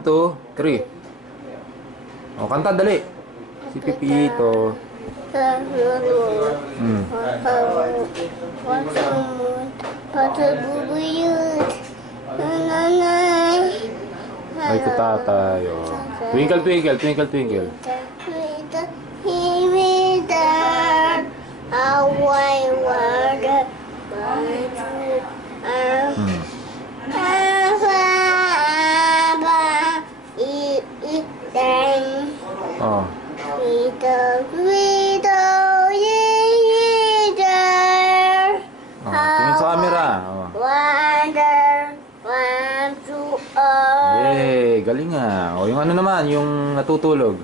2, 3. O, kanta, dali. Si Pipito. Ay, ko tatay. O. Twinkle, twinkle, twinkle, twinkle. Oh. Tingin sa camera. Oh. Yay, galing nga. O, yung ano naman, yung natutulog.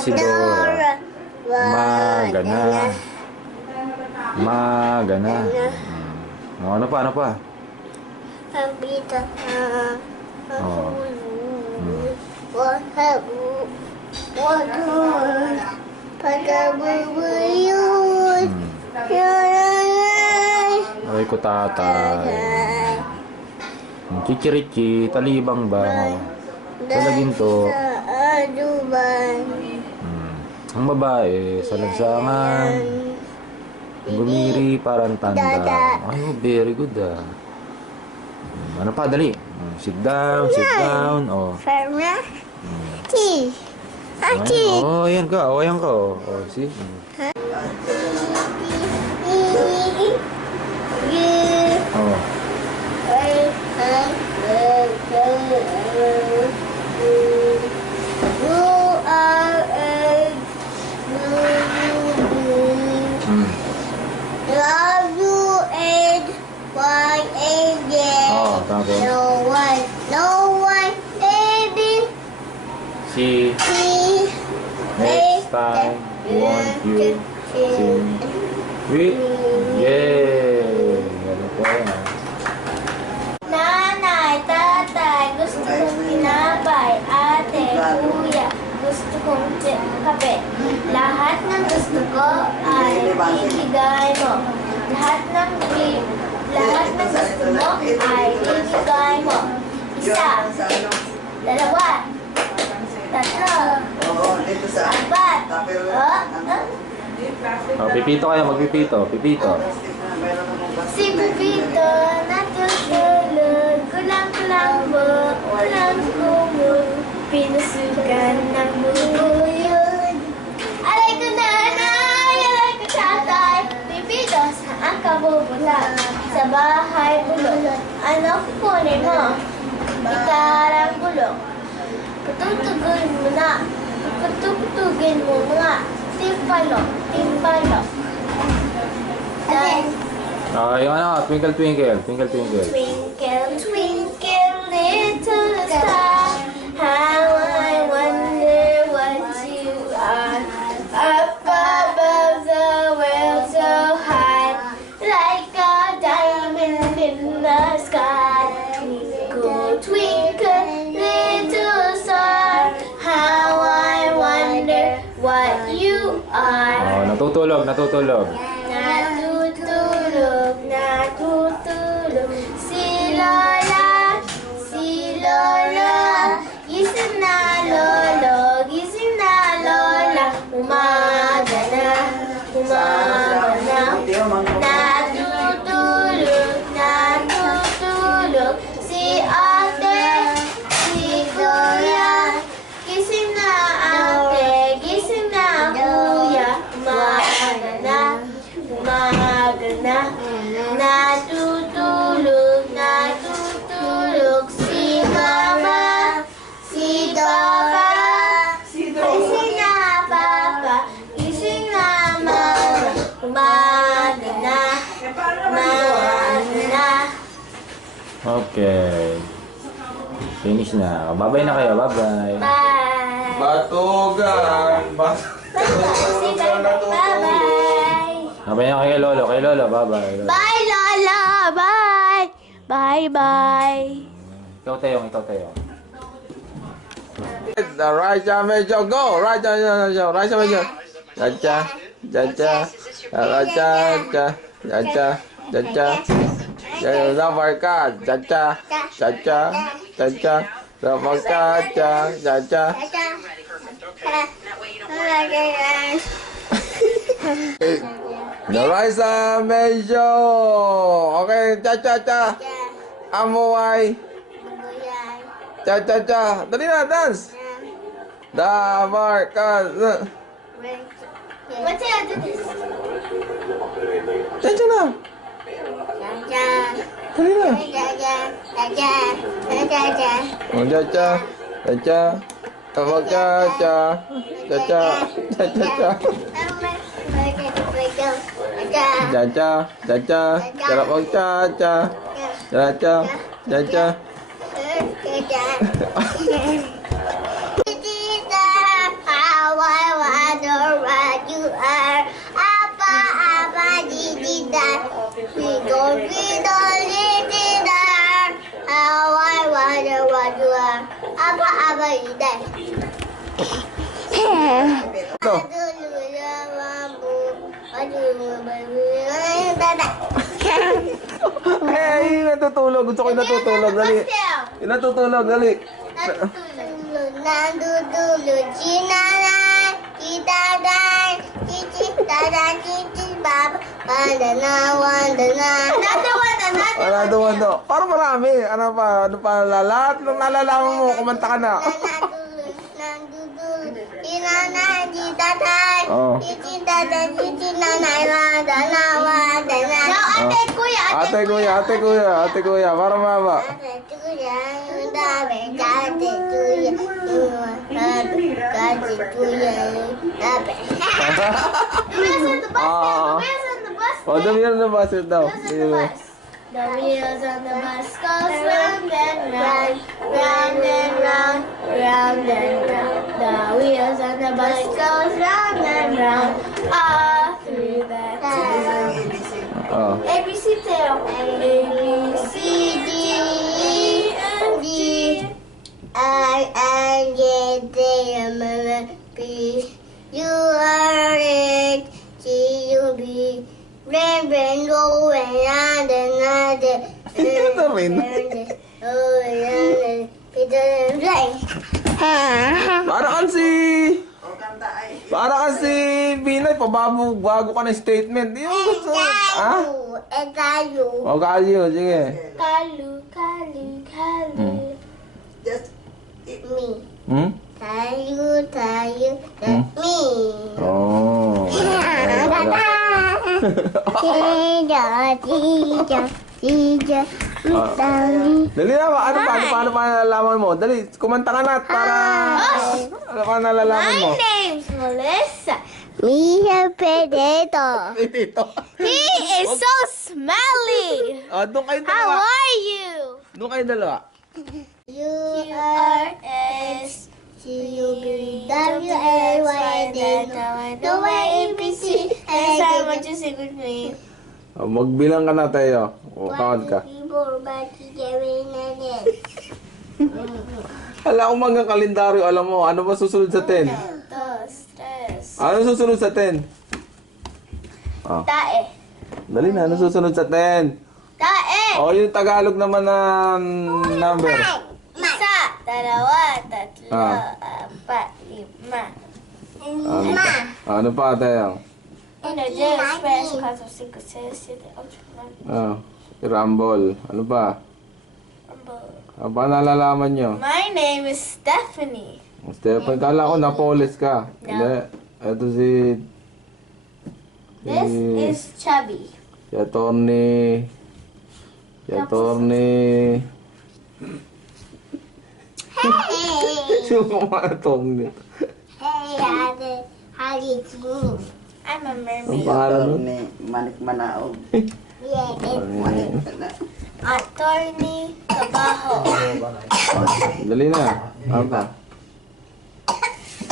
Si Dora. Magana. Magana. O, ano pa, ano pa? Oh. Ay ko tatay. Chichirichi, talibang ba? Sa laginto. Ang babae, sa lansangan. Gumiri parang tanda. Ay, very good ah. Ano pa, dali. Sit down, sit down. Oh. Oh, ayan ka. Oh, ayan ka. Oh, see? Oh. Love you and why again? Oh, tapos. No one, baby. See, next time, want you sing with yay! Ano po yan? Nanay, tatay, gusto kong tinapay. Ate, kuya, gusto kong kape. Lahat ng gusto ko ay ibigay mo. Lahat ng gusto mo ay ibigay mo. Isa, dalawa, tatlo, apat. Oh, pipito kayo, magpipito. Pipito. Si Pipito natutulog, kulang-kulambo, walang kumog, pinusugan ng bubuyod. Alay ko nanay, alay ko tatay, Pipito, saan ka pupunta? Sa bahay bulok. Ano kukunin mo? Gitarang bulok. Patutugin mo na. Patutugin mo nga. Timpalok, timpalok. Yung ano, twinkle, twinkle. Twinkle, twinkle. Twinkle, twinkle, little star, how I wonder what you are. Up above the world so high, like a diamond in the sky. Twinkle, twinkle, little star, how I wonder what you are. Oh, natutulog, natutulog. Natutulog, natutulog. Si Lola, gising na Lolo, gising na Lola. Umaga na, umaga na. Natutulog, natutulog. Si ate, si kuya, gising na ate, gising na kuya. Umaga na, umaga na. Natutulog, natutulog. Si mama, si papa, gising na papa, gising na mama. Umaga na, umaga na. Okay. Finish na. Bye-bye na kayo. Bye-bye. Bye. Batugan! Batugan na Bye-bye. Bye-bye na kayo kay Lolo. Kay Lolo. Bye-bye. Bye, Lola. Bye. Bye-bye. Ikaw, Teyong. Ikaw, Teyong. The right side major, go! Right side major, right side major. Cha-cha. Cha-cha. Cha-cha. Cha-cha. Cha-cha. Number ka. Cha-cha. Cha-cha. Cha-cha. Number ka. Cha-cha. Narisa Medyo. Okay. Cha-cha-cha. Amuay. Cha-cha-cha. Dali na, dance. Number ka. What's it? Do this. Cha-cha na. Dali na. Oh, cha-cha. Cha-cha. Number ka. Cha-cha. Cha-cha. Cha-cha. Cha-cha. Charap mag-cha-cha. Cha-cha. Cha-cha. How I wonder what you are. Apa, didida. We don't didida. How I wonder what you are. Apa, didida. Ito. Hey, natutulog. Gusto ko yung natutulog. Dali. Yung natutulog. Dali. Nandudulog si nanay, si tatay, si tatay, si baba, wanda na. Another one daw. Parang marami. Ano pa? Lahat ng nalalaman mo. Kumanta ka na. Nandudulog si nanay, si tatay, Oh. si tatay, si nanay, wanda na. No, ate kuya. Parang mama. Ate kuya, yung dami, ate kuya, ate kuya, yung dami. The wheels on the bus, Ah. the wheels on the bus. Oh, dami yan na bus daw. The wheels on the bus goes round and round, round and round, round and round. The wheels on the bus goes round and round, all through the town. Oh. A, B, C, D, A, B, C, D, E, F, G, I, J, K, L, M, N, P, U, R, S, T, U, V, Ren, go, and Ito rin. Para kasi Binay, bago ka ng statement. Yung gusto. Ha? O, kalyo. Sige. Kalu. Just Me. Hmm? Tayo, me. Oh. Dali na ba? Paano pa nalalaman mo? Dali, kumanta ka na para... Ano pa nalalaman mo? My name's Melissa. Mia Pedito. Ito. He is so smelly. Oh, doon kayo How dalawa. are you? Doon kayo dalawa. U-R-S C-U-B-W-A-Y-D No way ABC And I want you to sing with me. Oh, magbilang ka na tayo. O, count ka. Hala, kung mga kalendaryo, alam mo, ano ba susunod sa 10? Dos, tres. Ano susunod sa 10? Oh, Tae. dali na, ano susunod sa 10? Tae. Oh, yung Tagalog naman na number. Isa, dalawa, tatlo, Ah. apat, lima. Ano pa tayo? 1, 2, 3, 4, 5, 6, 7, 8, 9. Ah, si Rumble. Ano pa? Ano pa nalalaman nyo? My name is Stephanie. Stephen, kala ko napolis ka. No. Hindi. Ito si... This is Chubby. Si Atty. Sino mga attorney? I'm a Ang mermaid. pangalan nun? ni Manik Manaog. Attorney Trabaho. Dali na. Ano pa?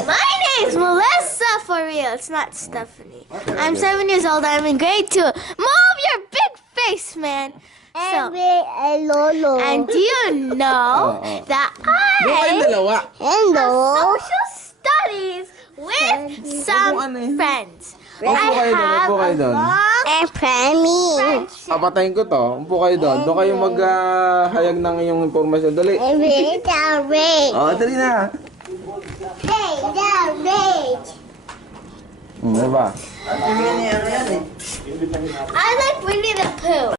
My name's Melissa for real. It's not Stephanie. I'm 7 years old. I'm in grade 2. Move your big face, man. So, and do you know that Doon kayo I dalawa. have social studies with some friends. Upo kayo doon, upo kayo doon. And promise. Papatayin ko to. Upo kayo doon. Doon kayo maghayag ng iyong impormasyon. Dali. Read the rage. Dali na. Hey, the rage. Ano ba? Ano yan eh? I like Winnie the Pooh.